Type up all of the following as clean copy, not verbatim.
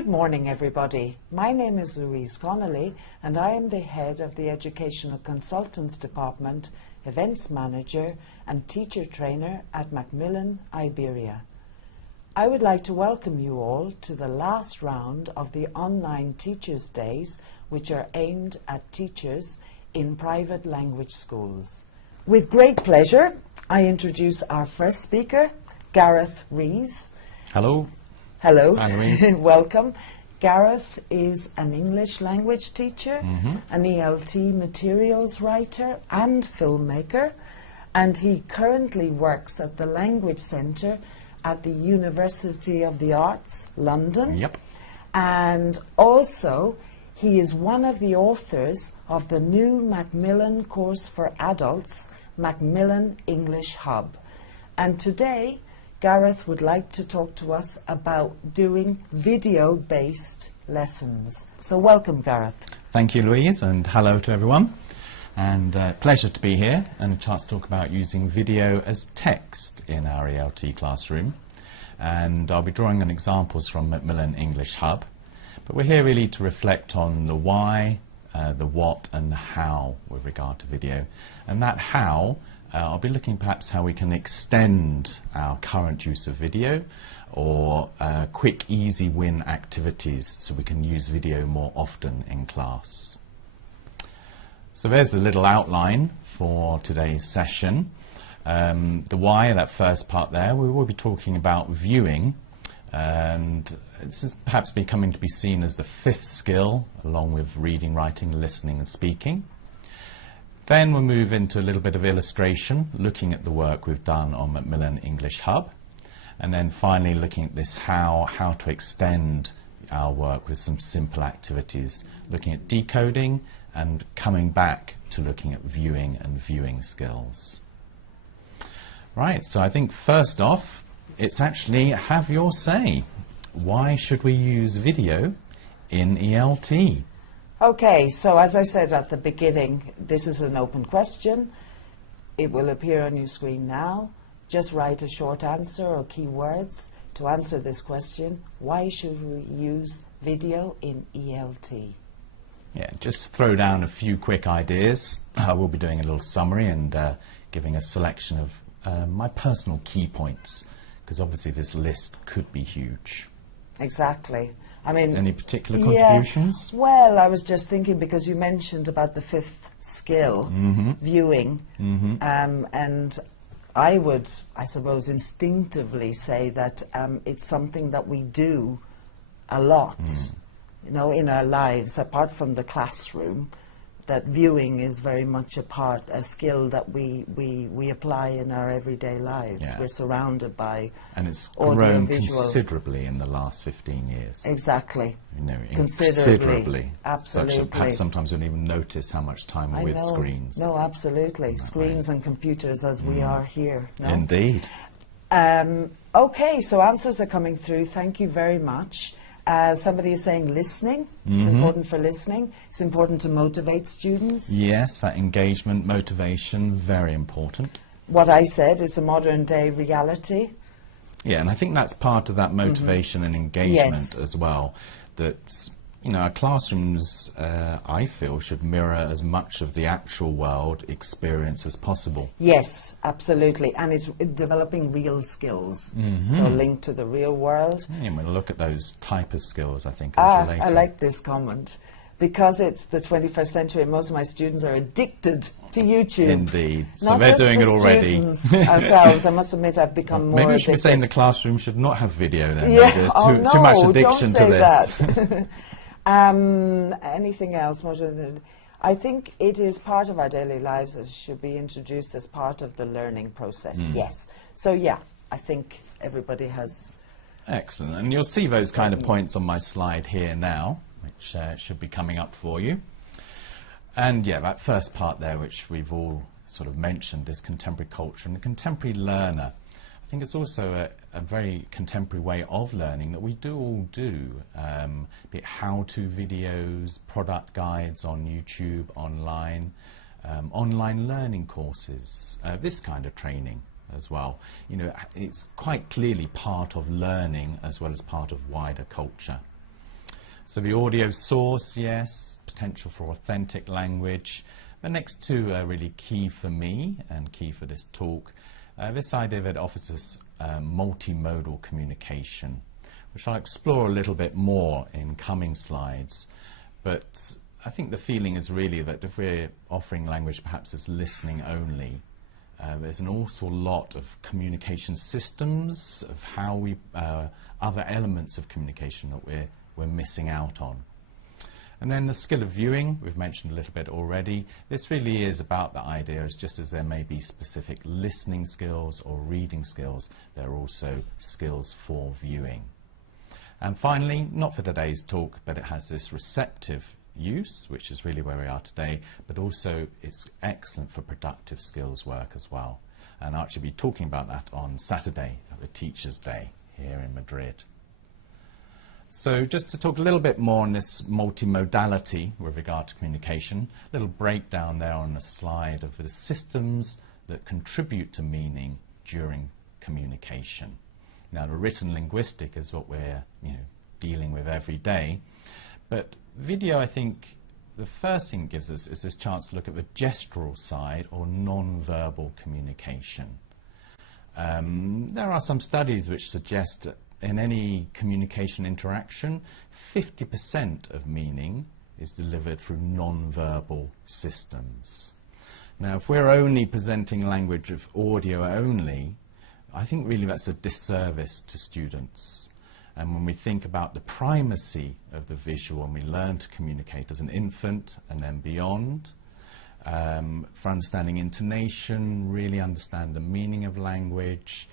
Good morning, everybody. My name is Louise Connolly, and I am the head of the Educational Consultants Department, Events Manager and Teacher Trainer at Macmillan, Iberia. I would like to welcome you all to the last round of the online Teachers' Days, which are aimed at teachers in private language schools. With great pleasure, I introduce our first speaker, Gareth Rees. Hello. Hello. Hi, Louise. Welcome. Gareth is an English language teacher, an ELT materials writer and filmmaker, and he currently works at the Language Centre at the University of the Arts, London. Yep. And also, he is one of the authors of the new Macmillan course for adults, Macmillan English Hub. And today, Gareth would like to talk to us about doing video-based lessons. So welcome, Gareth. Thank you, Louise, and hello to everyone. And pleasure to be here and a chance to talk about using video as text in our ELT classroom. And I'll be drawing on examples from Macmillan English Hub. But we're here really to reflect on the why, the what and the how with regard to video. And that how, I'll be looking perhaps how we can extend our current use of video or quick, easy win activities so we can use video more often in class. So there's a little outline for today's session. The why, that first part there, we will be talking about viewing, and this is perhaps becoming to be seen as the fifth skill along with reading, writing, listening and speaking. Then we'll move into a little bit of illustration, looking at the work we've done on Macmillan English Hub. And then finally looking at this how to extend our work with some simple activities, looking at decoding and coming back to looking at viewing and viewing skills. Right, so I think first off, it's actually have your say. Why should we use video in ELT? Okay, so as I said at the beginning, this is an open question. It will appear on your screen now. Just write a short answer or keywords to answer this question. Why should we use video in ELT? Yeah, just throw down a few quick ideas. I will be doing a little summary and giving a selection of my personal key points, because obviously this list could be huge. Exactly. I mean, any particular contributions? Yeah, well, I was just thinking because you mentioned about the fifth skill, viewing, and I would, I suppose, instinctively say that it's something that we do a lot, you know, in our lives, apart from the classroom. That viewing is very much a skill that we apply in our everyday lives. Yeah. We're surrounded by and it's grown considerably in the last 15 years. Exactly. You know, considerably. Absolutely. Such that perhaps sometimes we don't even notice how much time we're with screens. No, absolutely. Screens and computers as we are here. No? Indeed. Okay, so answers are coming through. Thank you very much. Somebody is saying listening. It's important for listening. It's important to motivate students. Yes, that engagement, motivation, very important. What I said is a modern day reality. Yeah, and I think that's part of that motivation and engagement as well. That, you know, our classrooms, I feel, should mirror as much of the actual world experience as possible. Yes, absolutely. And it's developing real skills. So linked to the real world. Yeah, I'm going to look at those type of skills, I think, a little later. I like this comment. Because it's the 21st century and most of my students are addicted to YouTube. Indeed. So Not they're just doing the it already. Ourselves, I must admit, I've become more Maybe we addicted. should be saying the classroom should not have video then. Yeah. There's no, too much addiction don't say to this. That. Anything else? I think it is part of our daily lives that should be introduced as part of the learning process. Yes. So yeah, I think everybody has. Excellent. And you'll see those kind of points on my slide here now, which should be coming up for you. And yeah, that first part there, which we've all sort of mentioned, is contemporary culture and the contemporary learner. I think it's also a very contemporary way of learning that we do all do, be it how-to videos, product guides on YouTube, online, online learning courses, this kind of training as well. You know, it's quite clearly part of learning as well as part of wider culture. So the audio source, yes, potential for authentic language. The next two are really key for me and key for this talk. This idea that it offers us multimodal communication, which I'll explore a little bit more in coming slides. But I think the feeling is really that if we're offering language perhaps as listening only, there's an awful lot of communication systems, of how we, other elements of communication that we're missing out on. And then the skill of viewing, we've mentioned a little bit already. This really is about the idea, as just as there may be specific listening skills or reading skills, there are also skills for viewing. And finally, not for today's talk, but it has this receptive use, which is really where we are today, but also it's excellent for productive skills work as well. And I'll actually be talking about that on Saturday, the Teachers' Day here in Madrid. So just to talk a little bit more on this multimodality with regard to communication, a little breakdown there on the slide of the systems that contribute to meaning during communication. Now, the written linguistic is what we're dealing with every day, but video, I think, the first thing it gives us is this chance to look at the gestural side or non-verbal communication. There are some studies which suggest that in any communication interaction, 50% of meaning is delivered through non-verbal systems. Now, if we're only presenting language of audio only, I think really that's a disservice to students. And when we think about the primacy of the visual, and we learn to communicate as an infant and then beyond, for understanding intonation, really understand the meaning of language,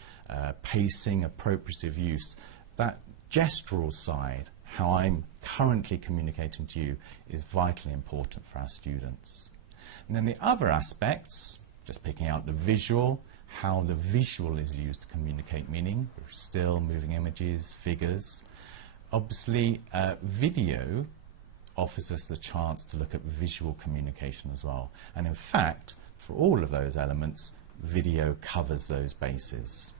pacing, appropriate use, that gestural side, how I'm currently communicating to you, is vitally important for our students. And then the other aspects, just picking out the visual, how the visual is used to communicate meaning, still, moving images, figures. Obviously, video offers us the chance to look at visual communication as well. And in fact, for all of those elements, video covers those bases.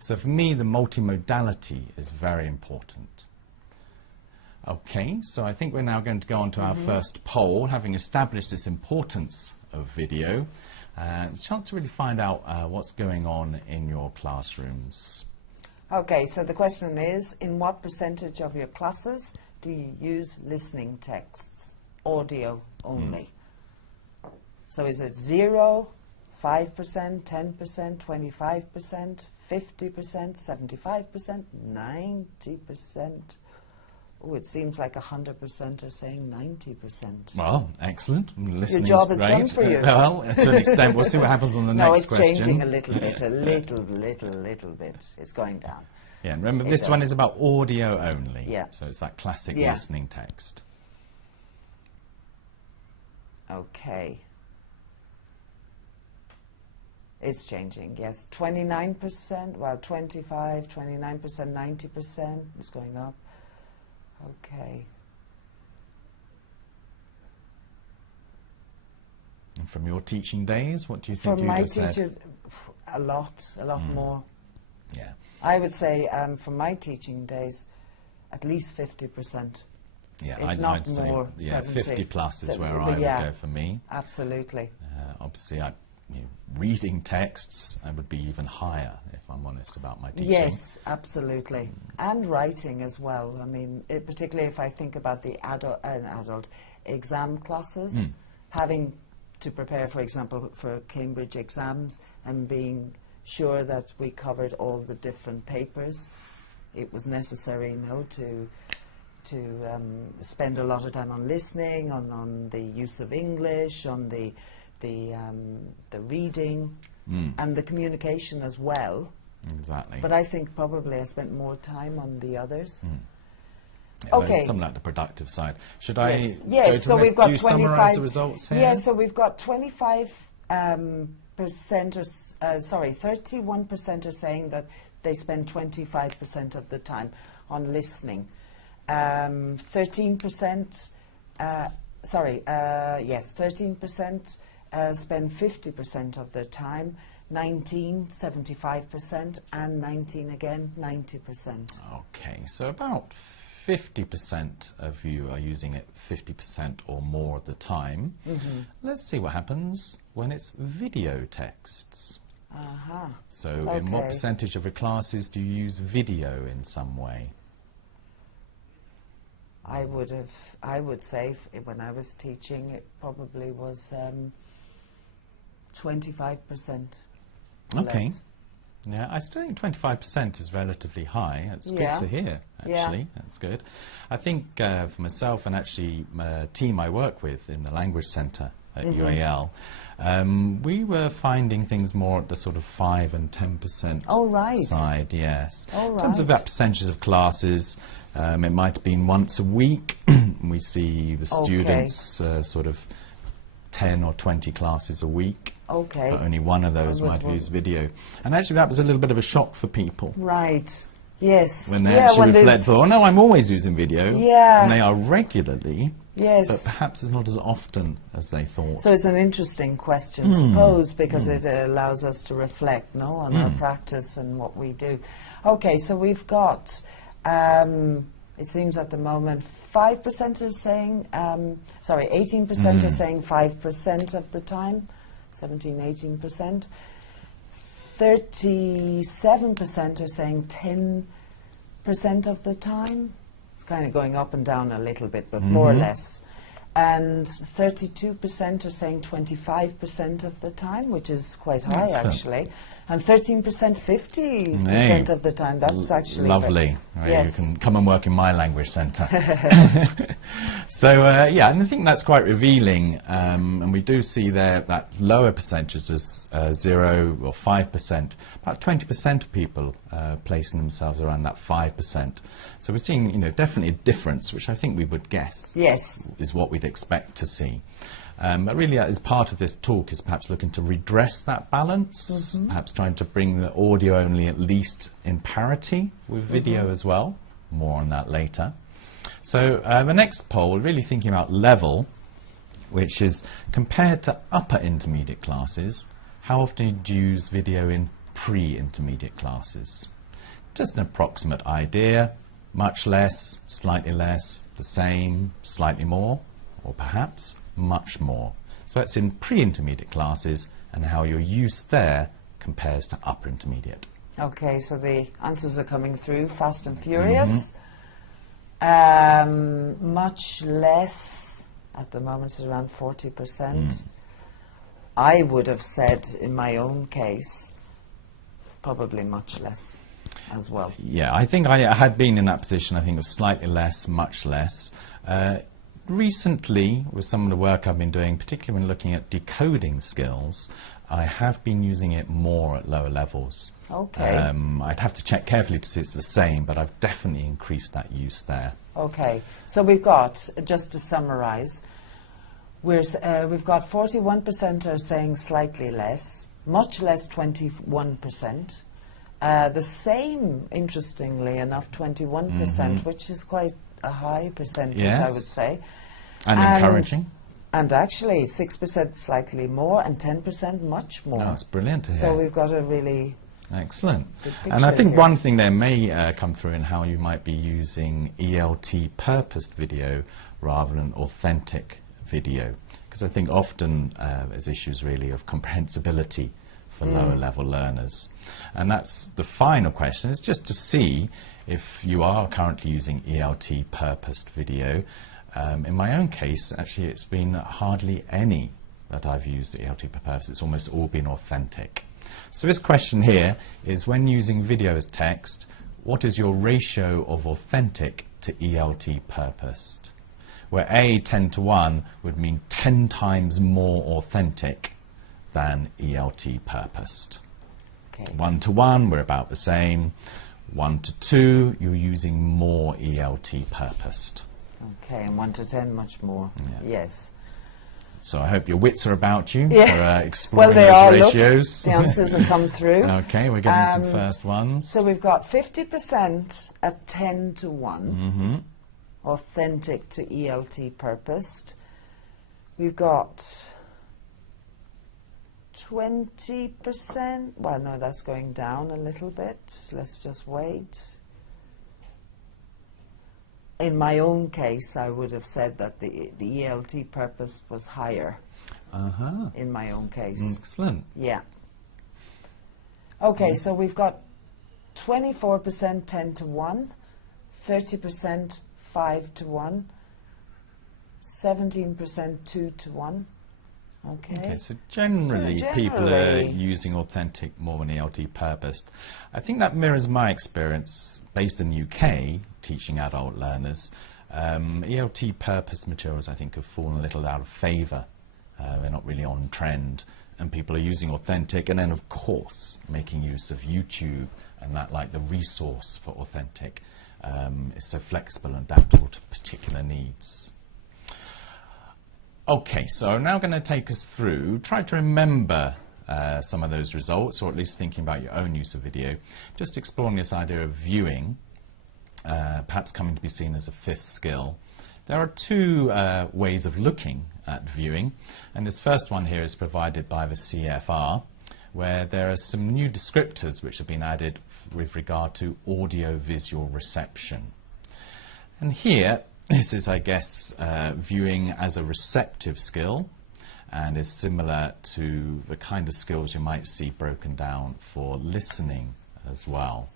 So for me, the multimodality is very important. Okay, so I think we're now going to go on to our first poll, having established this importance of video. A chance to really find out what's going on in your classrooms. Okay, so the question is, in what percentage of your classes do you use listening texts, audio only? So is it 0, 5%, 10%, 25%, 50%, 75%, 90%? Oh, it seems like 100% are saying 90%. Well, excellent. Listening Your job is great. done for you. Well, to an extent. We'll see what happens on the next question. No, it's changing a little bit, a little bit. It's going down. Yeah, and remember, this one is about audio only. Yeah. So it's that classic listening text. Okay. It's changing, yes. 29%, well, 25, 29%, 90% is going up. Okay. And from your teaching days, what do you think From my teacher, a lot more. Yeah. I would say from my teaching days, at least 50%. Yeah, I'd say more, 50 plus is where I would go for me. Absolutely. Obviously, reading texts, I would be even higher, if I'm honest about my teaching. Yes, absolutely. And writing as well. I mean, particularly if I think about the adult exam classes, having to prepare, for example, for Cambridge exams and being sure that we covered all the different papers. It was necessary, to spend a lot of time on listening, on the use of English, on the reading, and the communication as well. Exactly. But I think probably I spent more time on the others. Yeah, Okay. Something like the productive side. Should I Yes, go to so we've got do you summarise the results here? Yes, so we've got 25%, 31% are saying that they spend 25% of the time on listening. 13%, 13% spend 50% of their time, 19, 75%, and 19 again, 90%. Okay, so about 50% of you are using it 50% or more of the time. Let's see what happens when it's video texts. So in what percentage of your classes do you use video in some way? I would say when I was teaching, it probably was 25%. Okay. Less. Yeah, I still think 25% is relatively high. That's good to hear, actually. That's good. I think for myself and actually a team I work with in the Language Centre at UAL, we were finding things more at the sort of 5 and 10% side, yes. In terms of that percentage of classes, it might have been once a week. We see the students sort of 10 or 20 classes a week. But only one of those might use video. And actually that was a little bit of a shock for people. Right. Yes. When they actually reflect, oh no, I'm always using video. Yeah. And they are regularly. Yes. But perhaps it's not as often as they thought. So it's an interesting question to pose, because it allows us to reflect, on our practice and what we do. Okay, so we've got, it seems at the moment, 5% are saying, 18% are saying 5% of the time, 17–18%. 37% are saying 10% of the time. It's kind of going up and down a little bit, but more or less. And 32% are saying 25% of the time, which is quite high, actually. And 13%, 50% of the time. That's actually lovely. Yes. You can come and work in my language centre. So, yeah, and I think that's quite revealing. And we do see there that lower percentages, 0 or 5%, about 20% of people placing themselves around that 5%. So we're seeing, definitely a difference, which I think we would guess is what we'd expect to see. But really, as part of this talk, is perhaps looking to redress that balance, perhaps trying to bring the audio only at least in parity with video as well. More on that later. So the next poll, really thinking about level, which is compared to upper intermediate classes, how often do you use video in pre-intermediate classes? Just an approximate idea, much less, slightly less, the same, slightly more, or perhaps much more. So that's in pre-intermediate classes and how your use there compares to upper intermediate. Okay, so the answers are coming through fast and furious. Much less, at the moment it's around 40%. I would have said, in my own case, probably much less as well. Yeah, I think I had been in that position, I think, of slightly less, much less. Recently, with some of the work I've been doing, particularly when looking at decoding skills, I have been using it more at lower levels. Okay. I'd have to check carefully to see it's the same, but I've definitely increased that use there. Okay, so we've got, just to summarise, we've got 41% are saying slightly less, much less 21%. The same, interestingly enough, 21%, which is quite a high percentage, I would say. And encouraging. And actually 6% slightly more and 10% much more. Oh, that's brilliant to hear. So we've got a really excellent. And I think one thing there may come through in how you might be using ELT purposed video rather than authentic video. Because I think often there's issues really of comprehensibility for lower level learners. And that's the final question, is just to see if you are currently using ELT purposed video. In my own case, actually, it's been hardly any that I've used ELT for purpose. It's almost all been authentic. So this question here is, when using video as text, what is your ratio of authentic to ELT purposed? Where A, 10 to 1, would mean 10 times more authentic than ELT purposed. Okay. 1 to 1, we're about the same. 1 to 2, you're using more ELT purposed. Okay, and 1 to 10, much more. Yes. So I hope your wits are about you for exploring well, those ratios. The answers have come through. Okay, we're getting some first ones. So we've got 50% at 10 to 1, authentic to ELT purposed. We've got 20%, well, no, that's going down a little bit. Let's just wait. in my own case, I would have said that the ELT purpose was higher. In my own case. Excellent. Yeah. Okay, so we've got 24% 10 to 1, 30% 5 to 1, 17% 2 to 1. Okay, so generally people are using authentic more than ELT purposed. I think that mirrors my experience based in the UK teaching adult learners. ELT purposed materials I think have fallen a little out of favour. They're not really on trend, and people are using authentic, and then of course making use of YouTube and that, like the resource for authentic is so flexible and adaptable to particular needs. Okay, so I'm now going to take us through, try to remember some of those results, or at least thinking about your own use of video, just exploring this idea of viewing, perhaps coming to be seen as a fifth skill. There are two ways of looking at viewing, and this first one here is provided by the CFR, where there are some new descriptors which have been added with regard to audio-visual reception. And here, this is, I guess, viewing as a receptive skill, and is similar to the kind of skills you might see broken down for listening as well.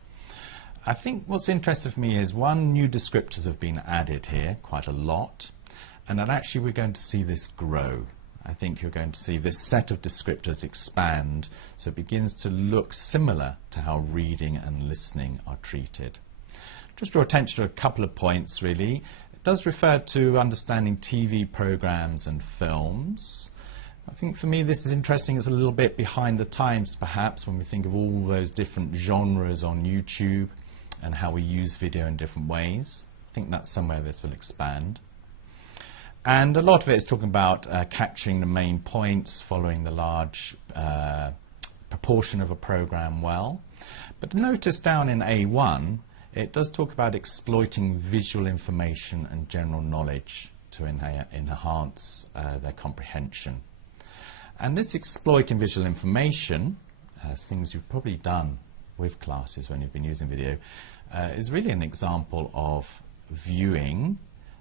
I think what's interesting for me is new descriptors have been added here, quite a lot, and that actually we're going to see this grow. I think you're going to see this set of descriptors expand, so it begins to look similar to how reading and listening are treated. Just draw attention to a couple of points really. It does refer to understanding TV programs and films. I think for me this is interesting. It's a little bit behind the times perhaps when we think of all those different genres on YouTube and how we use video in different ways. I think that's somewhere this will expand. And a lot of it is talking about capturing the main points, following the large proportion of a program well. But notice down in A1, it does talk about exploiting visual information and general knowledge to enhance their comprehension. And this exploiting visual information, as things you've probably done with classes when you've been using video, is really an example of viewing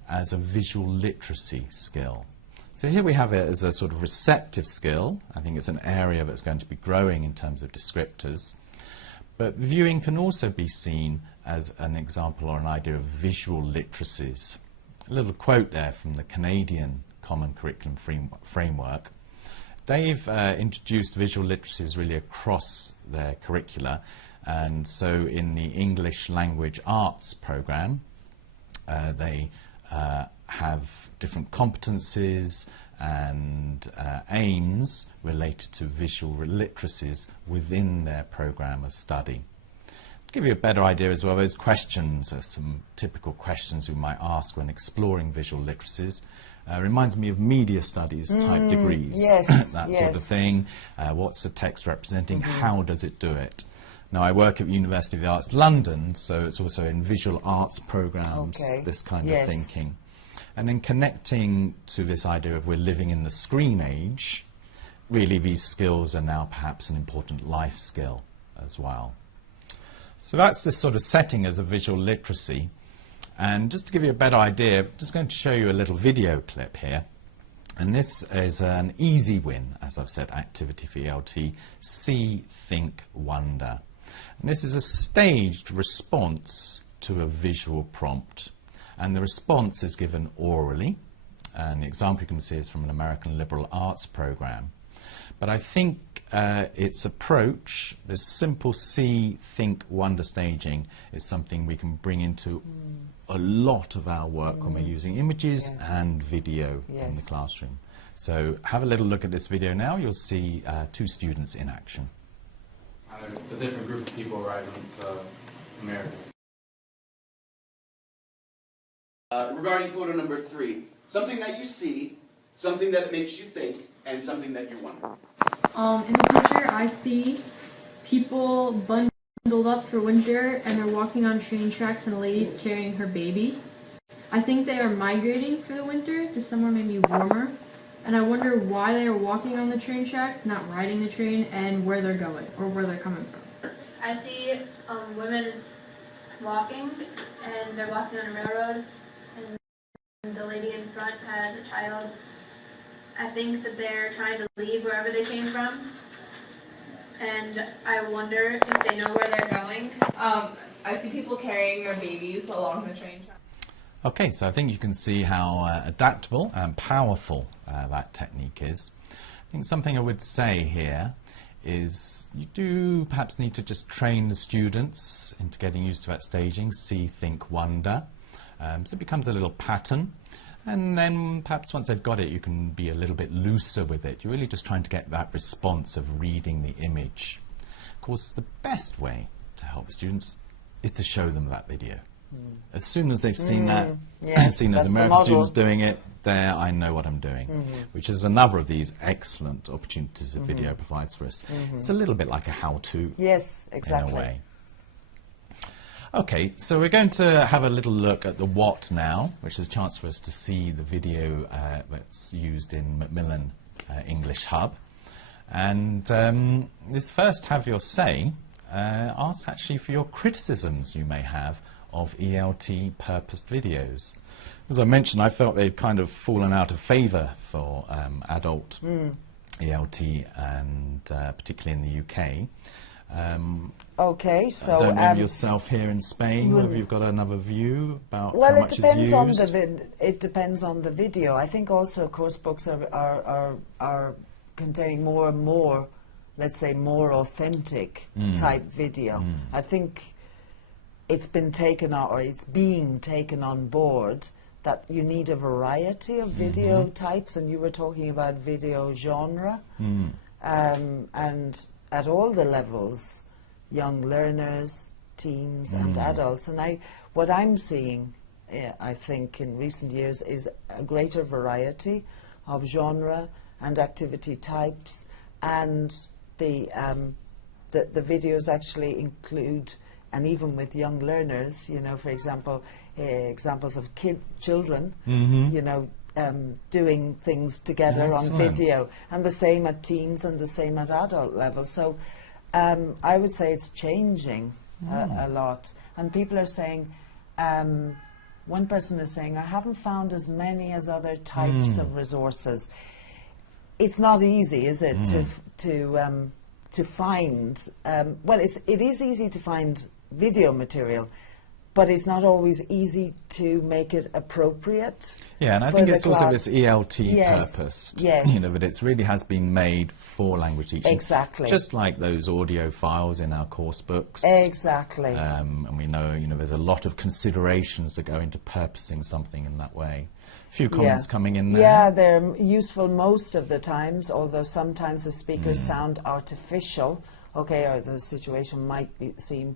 as a visual literacy skill. So here we have it as a sort of receptive skill. I think it's an area that's going to be growing in terms of descriptors. But viewing can also be seen as an example or an idea of visual literacies. A little quote there from the Canadian Common Curriculum Framework. They've introduced visual literacies really across their curricula, and so in the English Language Arts program they have different competencies and aims related to visual literacies within their program of study. To give you a better idea as well, those questions are some typical questions we might ask when exploring visual literacies. Reminds me of media studies type degrees, that sort of thing. What's the text representing? How does it do it? Now, I work at the University of the Arts London, so it's also in visual arts programs, this kind of thinking. And then connecting to this idea of we're living in the screen age, really these skills are now perhaps an important life skill as well. So that's this sort of setting as a visual literacy. And just to give you a better idea, I'm just going to show you a little video clip here. And this is an easy win, as I've said, activity for VLT See Think Wonder. And this is a staged response to a visual prompt. And the response is given orally. And the example you can see is from an American liberal arts program. But I think its approach, this simple See, Think, Wonder staging, is something we can bring into a lot of our work when we're using images and video in the classroom. So have a little look at this video now. You'll see two students in action. A different group of people arriving to America. Regarding photo number 3, something that you see, something that makes you think, and something that you wonder. In the picture, I see people bundled up for winter, and they're walking on train tracks, and a lady's carrying her baby. I think they are migrating for the winter to somewhere maybe warmer, and I wonder why they are walking on the train tracks, not riding the train, and where they're going, or where they're coming from. I see women walking, and they're walking on a railroad, the lady in front has a child. I think that they're trying to leave wherever they came from, and I wonder if they know where they're going. I see people carrying their babies along the train track. Okay, so I think you can see how adaptable and powerful that technique is. I think something I would say here is you do perhaps need to just train the students into getting used to that staging, see, think, wonder. So it becomes a little pattern, and then perhaps once they've got it you can be a little bit looser with it. You're really just trying to get that response of reading the image. Of course, the best way to help students is to show them that video. As soon as they've seen that, yes, seen those that's American the model. students doing it, there I know what I'm doing, which is another of these excellent opportunities that video provides for us. It's a little bit like a how-to Yes, exactly. in a way. Okay, so we're going to have a little look at the what now, which is a chance for us to see the video that's used in Macmillan English Hub. And this first have your say asks actually for your criticisms you may have of ELT purposed videos. As I mentioned, I felt they'd kind of fallen out of favour for adult ELT, and particularly in the UK. Okay, so I don't know yourself here in Spain, whether you've got another view about well, how much is used. It depends on the video. I think also course books are containing more and more, let's say, more authentic type video. I think it's been taken on, or it's being taken on board, that you need a variety of video types, and you were talking about video genre, and at all the levels, young learners, teens and adults. And what I'm seeing, I think, in recent years is a greater variety of genre and activity types, and the videos actually include, and even with young learners, you know, for example, examples of children, you know, doing things together on video, and the same at teens and the same at adult level. So I would say it's changing a lot. And people are saying, one person is saying, I haven't found as many as other types of resources. It's not easy, is it, to find, well, it is easy to find video material, but it's not always easy to make it appropriate. Yeah, and I think it's also this ELT purposed. Yes. You know, that it really has been made for language teaching. Exactly. Just like those audio files in our course books. Exactly. And we know, you know, there's a lot of considerations that go into purposing something in that way. A few comments coming in there. Yeah, they're useful most of the times, although sometimes the speakers sound artificial, okay, or the situation might seem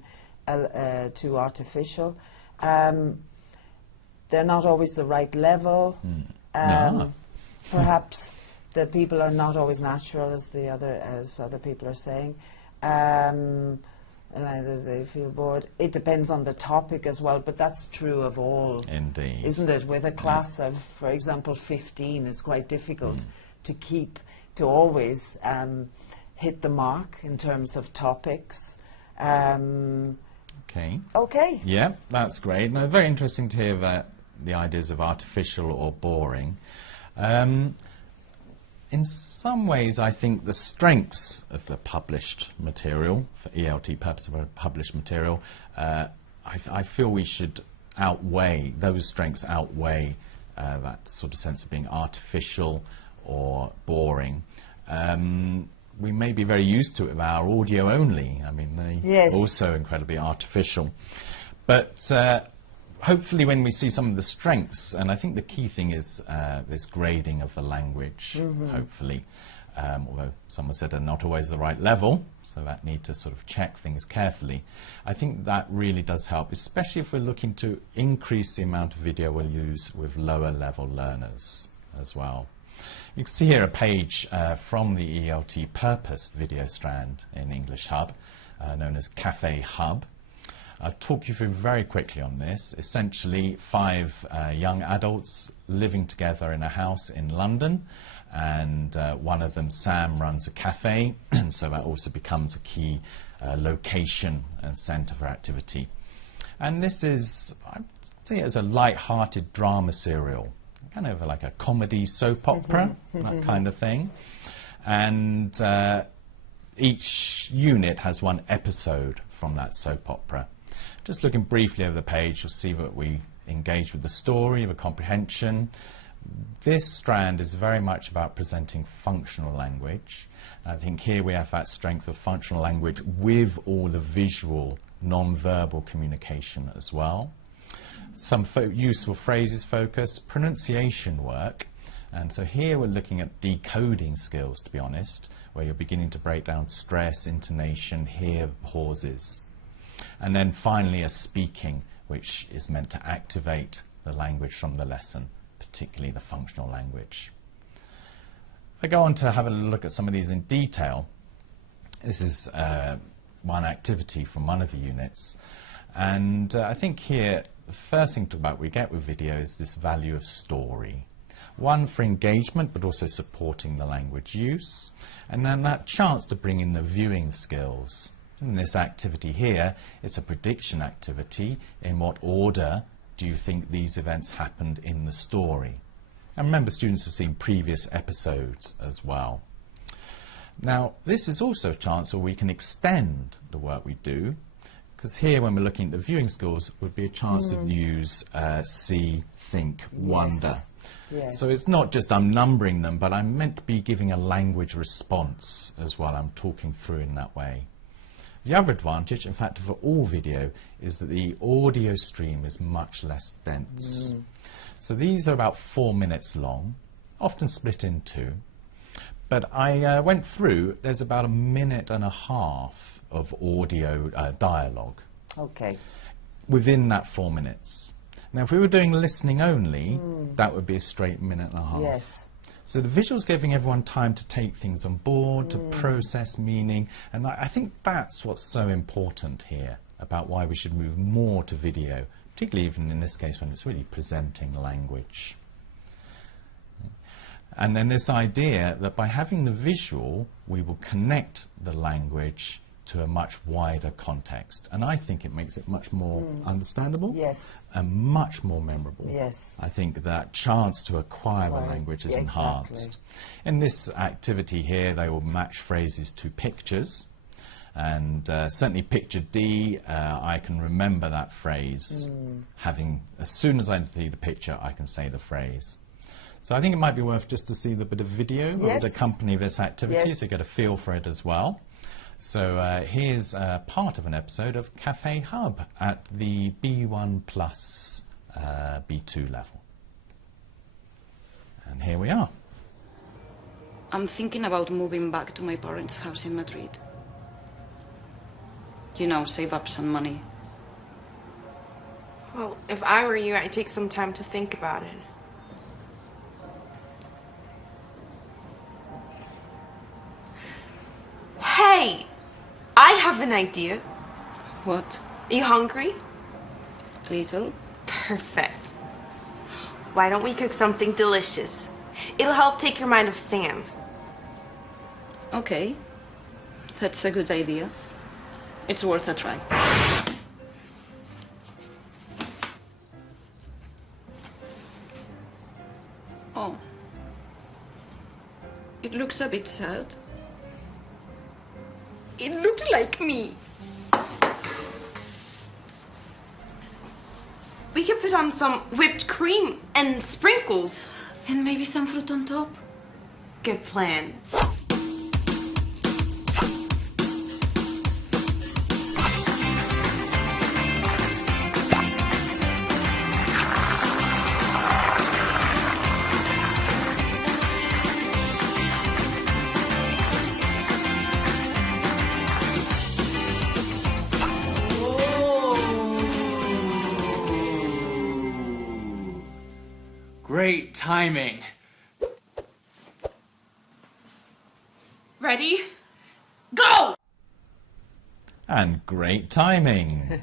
too artificial. They're not always the right level. Perhaps the people are not always natural, as other people are saying. And either they feel bored. It depends on the topic as well, but that's true of all. Indeed. Isn't it? With a class of, for example, 15, it's quite difficult to always hit the mark in terms of topics. Okay. Okay. Yeah, that's great. No, very interesting to hear that the ideas of artificial or boring. In some ways, I think the strengths of the published material, for ELT purpose of a published material, I feel we should outweigh, those strengths outweigh that sort of sense of being artificial or boring. We may be very used to it with our audio only. I mean, they're also incredibly artificial. But hopefully when we see some of the strengths, and I think the key thing is this grading of the language, hopefully, although someone said they're not always the right level, so that need to sort of check things carefully. I think that really does help, especially if we're looking to increase the amount of video we'll use with lower level learners as well. You can see here a page from the ELT purposed video strand in English Hub, known as Cafe Hub. I'll talk you through very quickly on this. Essentially, 5 young adults living together in a house in London, and one of them, Sam, runs a cafe, and so that also becomes a key location and centre for activity. And this is, I'd say, as a light-hearted drama serial kind of like a comedy soap opera, that kind of thing. And each unit has one episode from that soap opera. Just looking briefly over the page, you'll see that we engage with the story, the comprehension. This strand is very much about presenting functional language. I think here we have that strength of functional language with all the visual, non-verbal communication as well. Some useful phrases focus, pronunciation work, and so here we're looking at decoding skills, to be honest, where you're beginning to break down stress, intonation, hear pauses. And then finally a speaking, which is meant to activate the language from the lesson, particularly the functional language. If I go on to have a look at some of these in detail, this is one activity from one of the units, and I think here the first thing to talk about we get with video is this value of story. One for engagement but also supporting the language use, and then that chance to bring in the viewing skills. In this activity here, it's a prediction activity. In what order do you think these events happened in the story? And remember, students have seen previous episodes as well. Now, this is also a chance where we can extend the work we do, because here, when we're looking at the viewing skills, would be a chance to use see, think, wonder. Yes. So it's not just I'm numbering them, but I'm meant to be giving a language response as well. I'm talking through in that way. The other advantage, in fact, for all video, is that the audio stream is much less dense. So these are about 4 minutes long, often split in two. But I went through, there's about 1.5 minutes of audio dialogue within that 4 minutes. Now, if we were doing listening only, that would be a straight 1.5 minutes. Yes. So the visual's giving everyone time to take things on board, to process meaning, and I think that's what's so important here about why we should move more to video, particularly even in this case when it's really presenting language. And then this idea that by having the visual, we will connect the language to a much wider context. And I think it makes it much more understandable and much more memorable. I think that chance to acquire the language is enhanced. In this activity here, they will match phrases to pictures. And certainly picture D, I can remember that phrase. Having, as soon as I see the picture, I can say the phrase. So I think it might be worth just to see the bit of video that would accompany this activity, so you get a feel for it as well. So here's part of an episode of Cafe Hub at the B1 plus B2 level. And here we are. I'm thinking about moving back to my parents' house in Madrid. You know, save up some money. Well, if I were you, I'd take some time to think about it. Hey! I have an idea. What? Are you hungry? Little. Perfect. Why don't we cook something delicious? It'll help take your mind off Sam. Okay. That's a good idea. It's worth a try. Oh. It looks a bit sad. It looks like me. We could put on some whipped cream and sprinkles. And maybe some fruit on top. Good plan. Great timing. Ready? Go! And great timing.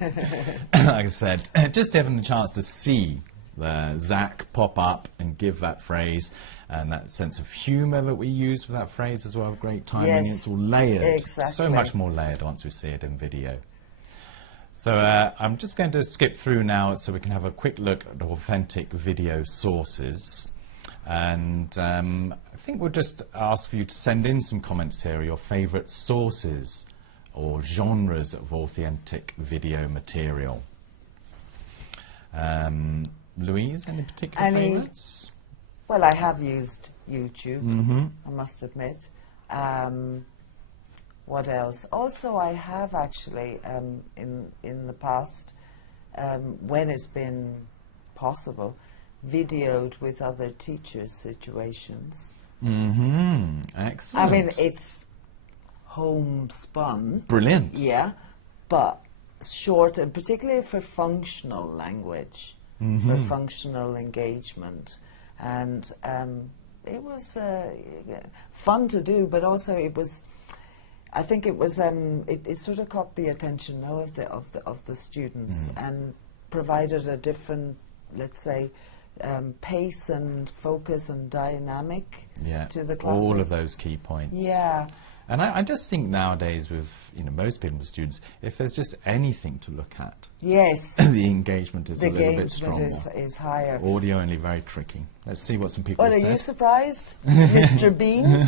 Like I said, just having the chance to see the Zach pop up and give that phrase and that sense of humour that we use with that phrase as well, great timing. It's all layered, so much more layered once we see it in video. So I'm just going to skip through now so we can have a quick look at authentic video sources. And I think we'll just ask for you to send in some comments here, your favourite sources or genres of authentic video material. Louise, any particular favourites? Well, I have used YouTube, Mm-hmm. I must admit. What else? Also, I have actually, in the past, when it's been possible, videoed with other teachers' situations. Mm-hmm. Excellent. I mean, it's homespun. Brilliant. Yeah, but short, and particularly for functional language, for functional engagement. And it was fun to do, but also it was, I think it was, it sort of caught the attention now of the students and provided a different, let's say, pace and focus and dynamic to the classes. All of those key points. Yeah. And I just think nowadays with most people with students, if there's just anything to look at, yes, the engagement is the a little bit engagement stronger. is higher. Audio only very tricky. Let's see what some people Well, have are said. you surprised? Mr. Bean?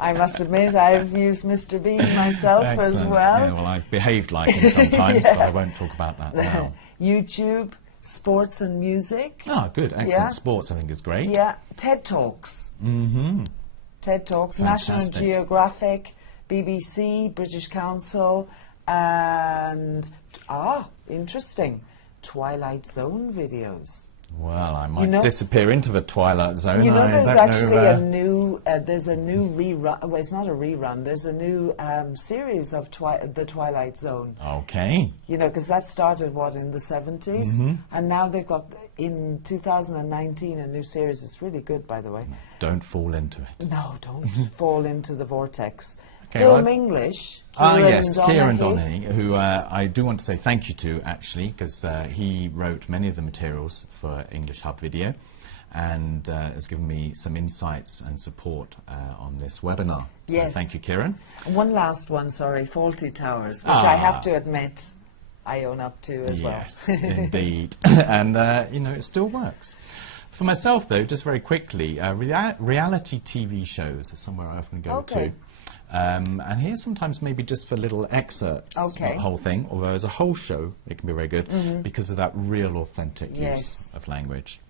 I must admit, I've used Mr. Bean myself as Excellent. well. Yeah, well, I've behaved like him sometimes, but I won't talk about that now. YouTube, sports and music. Ah, good. Excellent. Yeah. Sports, I think, is great. Yeah, TED Talks. Mm-hmm. TED Talks, Fantastic. National Geographic, BBC, British Council, and, interesting, Twilight Zone videos. Well, I might disappear into the Twilight Zone. You know, I there's don't actually know, a new, there's a new rerun, well, it's not a rerun, there's a new series of the Twilight Zone. Okay. You know, because that started, in the 70s? And now they've got, in 2019, a new series. It's really good, by the way. Don't fall into it. No, don't fall into the vortex. Okay, Film English. Kieran Donaghy, who I do want to say thank you to, actually, because he wrote many of the materials for English Hub Video and has given me some insights and support on this webinar. Yes. So thank you, Kieran. One last one, sorry, Faulty Towers, which I have to admit I own up to as well. Yes, indeed. And, it still works. For myself, though, just very quickly, reality TV shows is somewhere I often go to. And here sometimes maybe just for little excerpts, not the whole thing, although as a whole show it can be very good because of that real authentic use of language.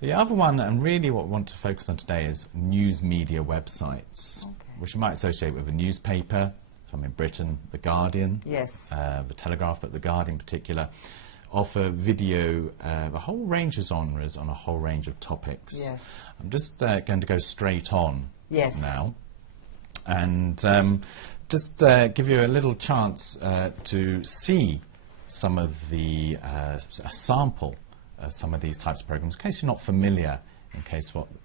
The other one, and really what we want to focus on today, is news media websites, which you might associate with a newspaper. So I'm in Britain, The Guardian, The Telegraph, but The Guardian in particular, offer video, a whole range of genres on a whole range of topics. Yes. I'm just going to go straight on now. And just give you a little chance to see some of the a sample of some of these types of programs, in case you're not familiar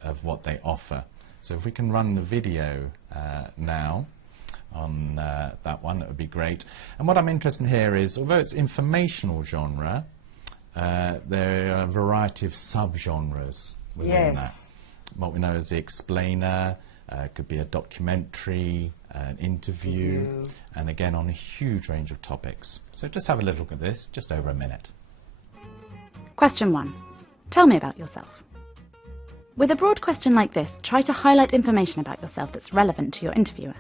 of what they offer. So if we can run the video now on that one, that would be great. And what I'm interested in here is, although it's informational genre, there are a variety of subgenres within that. What we know as the explainer, could be a documentary, an interview, and again on a huge range of topics. So just have a little look at this, just over a minute. Question 1. Tell me about yourself. With a broad question like this, try to highlight information about yourself that's relevant to your interviewer.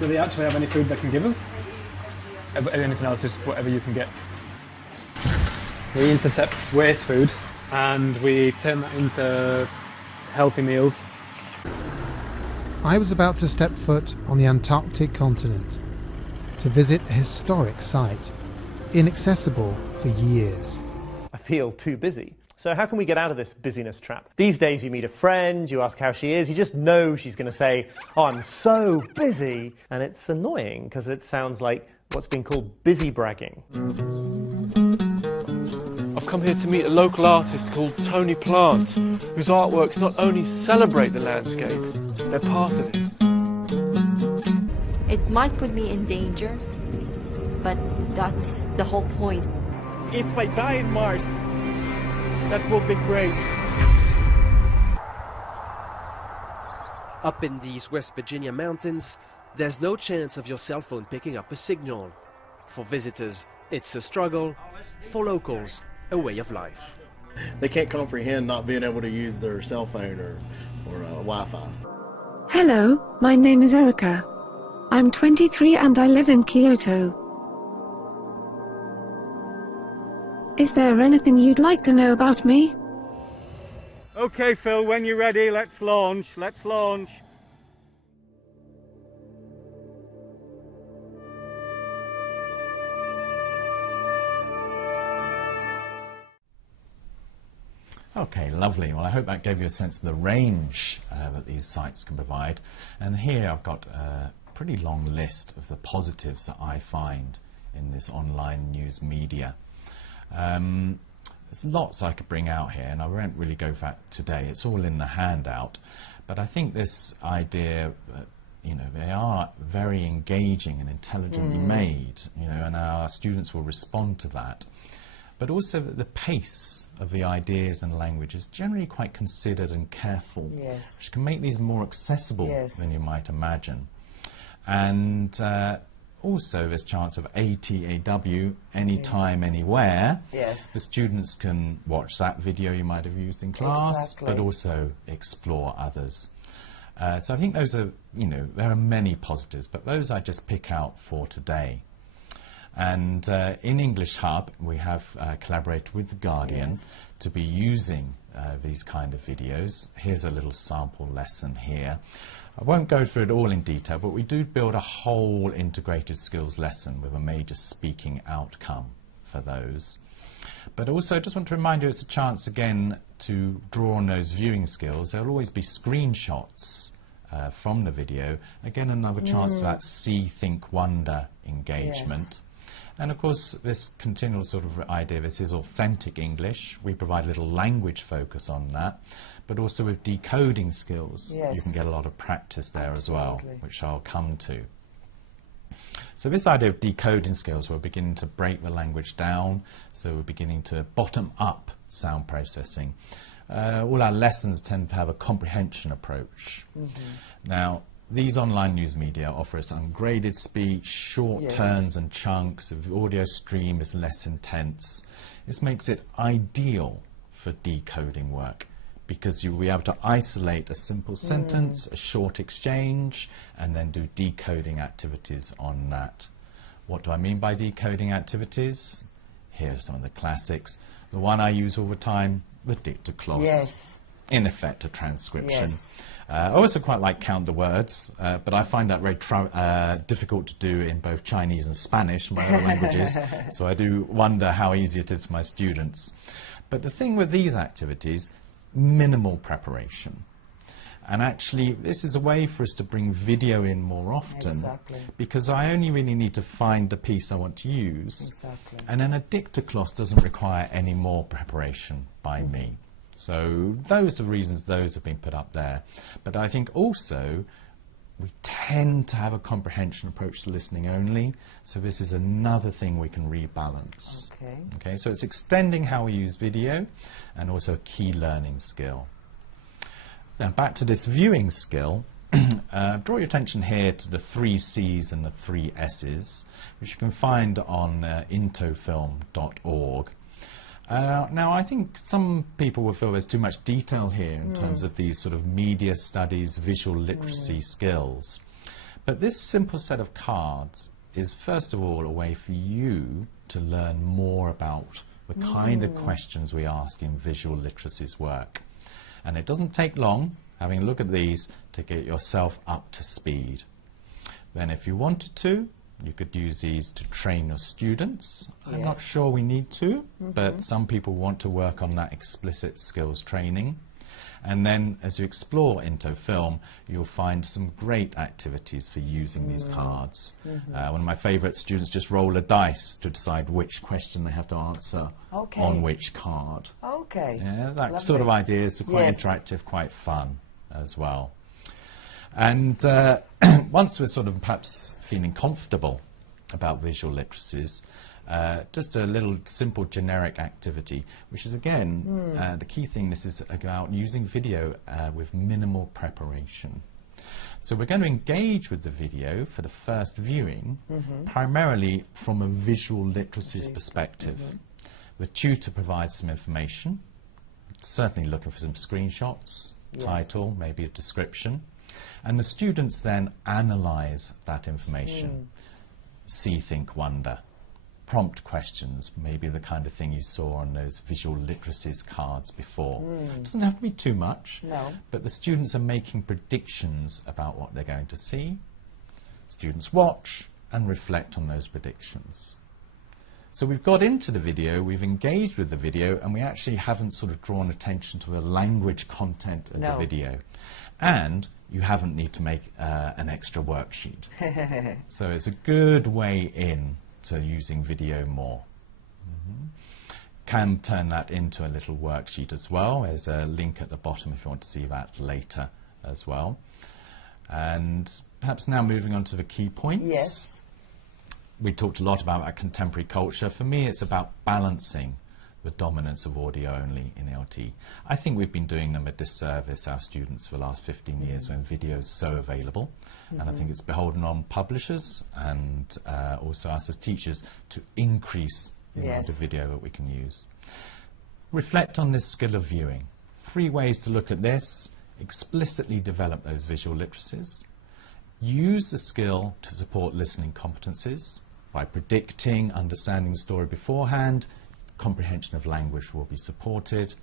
Do they actually have any food they can give us? Anything else is whatever you can get. We intercept waste food and we turn that into healthy meals. I was about to step foot on the Antarctic continent to visit a historic site, inaccessible for years. I feel too busy. So how can we get out of this busyness trap? These days you meet a friend, you ask how she is, you just know she's going to say, "Oh, I'm so busy." And it's annoying because it sounds like what's been called busy bragging. I've come here to meet a local artist called Tony Plant, whose artworks not only celebrate the landscape, they're part of it. It might put me in danger, but that's the whole point. If I die in Mars, that will be great. Up in these West Virginia mountains, there's no chance of your cell phone picking up a signal. For visitors, it's a struggle. For locals, a way of life. They can't comprehend not being able to use their cell phone or Wi-Fi. Hello, my name is Erica. I'm 23 and I live in Kyoto. Is there anything you'd like to know about me? Okay, Phil, when you're ready, let's launch. Let's launch. Okay, lovely. Well, I hope that gave you a sense of the range that these sites can provide. And here I've got a pretty long list of the positives that I find in this online news media. There's lots I could bring out here, and I won't really go for that today. It's all in the handout. But I think this idea that, you know, they are very engaging and intelligently made, you know, and our students will respond to that. But also that the pace of the ideas and language is generally quite considered and careful, which can make these more accessible than you might imagine. And also this chance of ATAW, anytime, anywhere. The students can watch that video you might have used in class, but also explore others. So I think those are, you know, there are many positives, but those I just pick out for today. And in English Hub, we have collaborated with The Guardian to be using these kind of videos. Here's a little sample lesson here. I won't go through it all in detail, but we do build a whole integrated skills lesson with a major speaking outcome for those. But also, I just want to remind you, it's a chance again to draw on those viewing skills. There will always be screenshots from the video. Again, another chance for that See, Think, Wonder engagement. And of course, this continual sort of idea, this is authentic English. We provide a little language focus on that, but also with decoding skills, you can get a lot of practice there as well, which I'll come to. So this idea of decoding skills, we're beginning to break the language down, so we're beginning to bottom up sound processing. All our lessons tend to have a comprehension approach. Now, these online news media offer us ungraded speech, short turns and chunks. The audio stream is less intense. This makes it ideal for decoding work because you'll be able to isolate a simple sentence, a short exchange, and then do decoding activities on that. What do I mean by decoding activities? Here are some of the classics. The one I use all the time, the dicta clause. In effect, a transcription. I also quite like count the words, but I find that very difficult to do in both Chinese and Spanish, my other languages, so I do wonder how easy it is for my students. But the thing with these activities, minimal preparation. And actually, this is a way for us to bring video in more often, because I only really need to find the piece I want to use, and then a dicta clause doesn't require any more preparation by me. So those are reasons those have been put up there. But I think also we tend to have a comprehension approach to listening only, so this is another thing we can rebalance. Okay, so it's extending how we use video and also a key learning skill. Now back to this viewing skill, draw your attention here to the 3 C's and the 3 S's, which you can find on intofilm.org. Now, I think some people will feel there's too much detail here in terms of these sort of media studies, visual literacy skills. But this simple set of cards is, first of all, a way for you to learn more about the kind of questions we ask in visual literacy's work. And it doesn't take long, having a look at these, to get yourself up to speed. Then if you wanted to, you could use these to train your students. I'm not sure we need to, but some people want to work on that explicit skills training. And then as you explore IntoFilm, you'll find some great activities for using these cards. One of my favourite, students just roll a dice to decide which question they have to answer on which card. Yeah, that sort of ideas are quite interactive, quite fun as well. And once we're sort of perhaps feeling comfortable about visual literacies, just a little simple generic activity, which is again, the key thing, this is about using video with minimal preparation. So we're going to engage with the video for the first viewing, primarily from a visual literacy perspective. The tutor provides some information, certainly looking for some screenshots, Yes. title, maybe a description, and the students then analyse that information. See, think, wonder. Prompt questions, maybe the kind of thing you saw on those visual literacies cards before. It doesn't have to be too much, No. but the students are making predictions about what they're going to see. Students watch and reflect on those predictions. So we've got into the video, we've engaged with the video, and we actually haven't sort of drawn attention to the language content of the video. And you haven't need to make an extra worksheet. So it's a good way in to using video more. Can turn that into a little worksheet as well. There's a link at the bottom if you want to see that later as well. And perhaps now moving on to the key points. Yes. We talked a lot about our contemporary culture. For me, it's about balancing the dominance of audio only in LT. I think we've been doing them a disservice, our students, for the last 15 years when video is so available. And I think it's beholden on publishers and also us as teachers to increase the amount of video that we can use. Reflect on this skill of viewing. 3 ways to look at this. Explicitly develop those visual literacies. Use the skill to support listening competencies by predicting, understanding the story beforehand. Comprehension of language will be supported,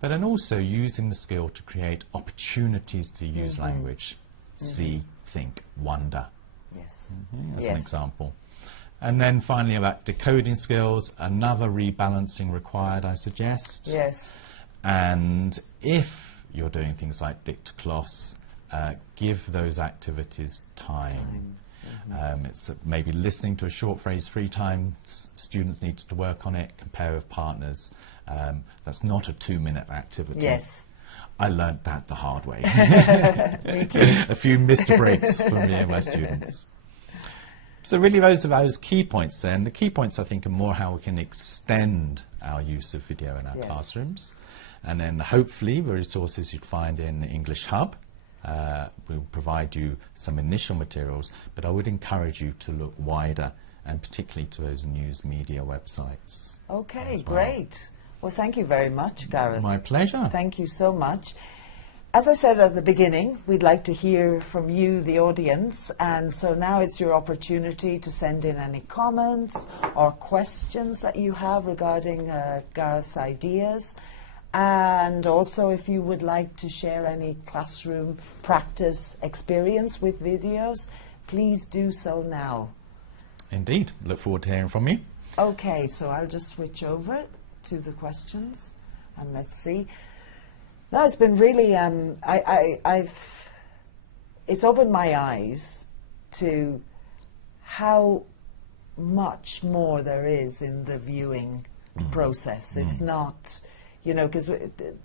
but then also using the skill to create opportunities to use language. See, think, wonder. As an example. And then finally about decoding skills, another rebalancing required, I suggest. Yes. And if you're doing things like Dictacloss, give those activities time. It's maybe listening to a short phrase 3 times, students need to work on it, compare with partners. That's not a 2-minute activity. Yes. I learnt that the hard way. Me too. A few missed breaks for me and my students. So really those are those key points then. The key points I think are more how we can extend our use of video in our classrooms. And then hopefully the resources you'd find in the English Hub will provide you some initial materials, but I would encourage you to look wider and particularly to those news media websites. Okay, great. Well, thank you very much, Gareth. My pleasure. Thank you so much. As I said at the beginning, we'd like to hear from you, the audience, and so now it's your opportunity to send in any comments or questions that you have regarding Gareth's ideas. And also, if you would like to share any classroom practice experience with videos, please do so now. Indeed. Look forward to hearing from you. Okay, so I'll just switch over to the questions, and let's see. No, it's been really, it's opened my eyes to how much more there is in the viewing process. It's not, you know, because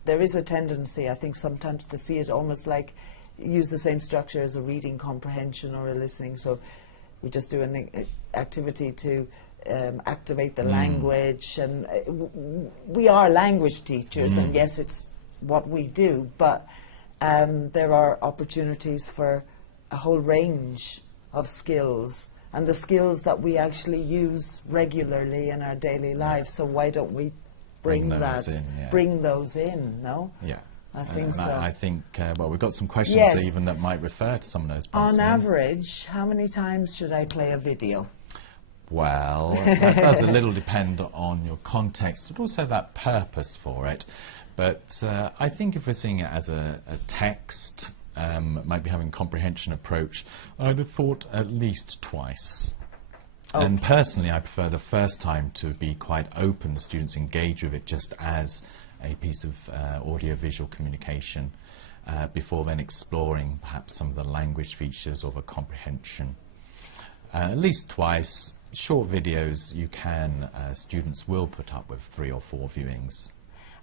there is a tendency, I think, sometimes to see it almost like use the same structure as a reading comprehension or a listening. So we just do an activity to activate the language, and we are language teachers, and yes, it's what we do, but there are opportunities for a whole range of skills, and the skills that we actually use regularly in our daily lives. So why don't we bring those in, no? Yeah. I think so. I think, well, we've got some questions even that might refer to some of those points. On average, how many times should I play a video? Well, that does a little depend on your context, but also that purpose for it. But I think if we're seeing it as a text, might be having a comprehension approach, I'd have thought at least twice. Okay. And personally, I prefer the first time to be quite open, the students engage with it just as a piece of audio-visual communication, before then exploring perhaps some of the language features or the comprehension. At least twice. Short videos, you can, students will put up with 3 or 4 viewings.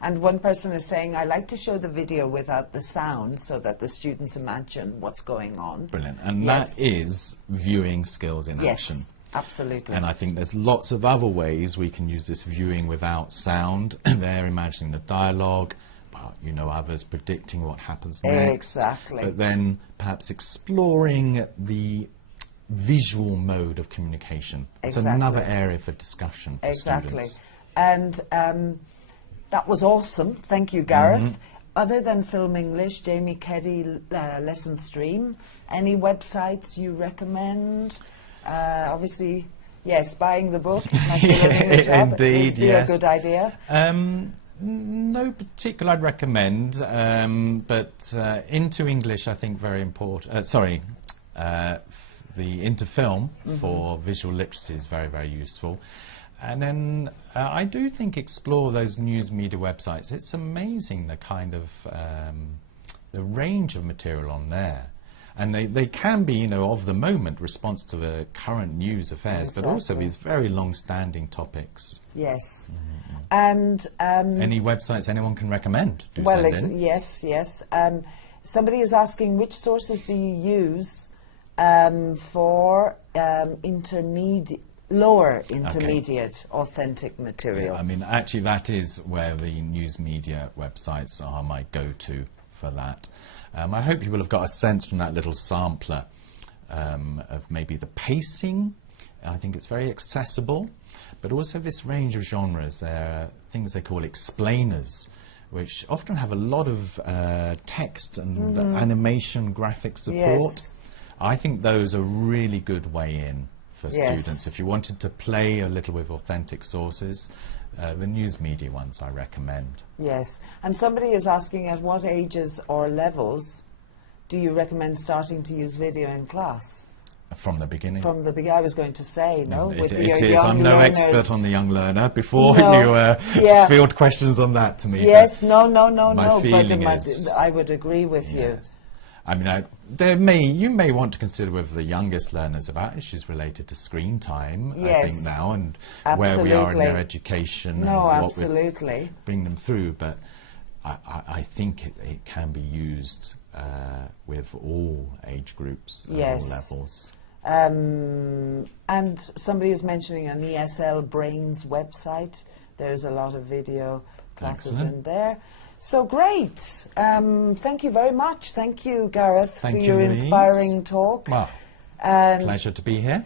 And one person is saying, I like to show the video without the sound so that the students imagine what's going on. Brilliant. And that is viewing skills in action. Yes, absolutely. And I think there's lots of other ways we can use this viewing without sound. They're imagining the dialogue, but you know, others predicting what happens next. Exactly. But then perhaps exploring the visual mode of communication. It's another area for discussion for students. And that was awesome. Thank you, Gareth. other than Film English, Jamie Keddy Lesson Stream, any websites you recommend? Obviously, yes, buying the book. Indeed, would be a good idea. No particular I'd recommend, but Into English I think very important. The Into Film for visual literacy is very, very useful. And then I do think explore those news media websites. It's amazing the kind of the range of material on there. And they can be, you know, of the moment, response to the current news affairs, but also these very long-standing topics. Yes. And any websites anyone can recommend? Do send in. Yes, yes. Somebody is asking, which sources do you use for lower intermediate authentic material? Yeah, I mean, actually, that is where the news media websites are my go-to for that. I hope you will have got a sense from that little sampler of maybe the pacing. I think it's very accessible, but also this range of genres. There are things they call explainers, which often have a lot of text and animation, graphic support. Yes. I think those are a really good way in for students. If you wanted to play a little with authentic sources, the news media ones I recommend. Yes, and somebody is asking, at what ages or levels do you recommend starting to use video in class? From the beginning. From the beginning, I was going to say, no? It is. I'm no expert on the young learner. Before you field questions on that to me. Yes, no. But I would agree with you. I mean, you may want to consider with the youngest learners about issues related to screen time, I think now, and where we are in their education and what we bring them through. But I think it can be used with all age groups and all levels. And somebody is mentioning an ESL Brains website. There's a lot of video classes in there. So great. Thank you very much. Thank you, Gareth, for your inspiring talk. Well, pleasure to be here.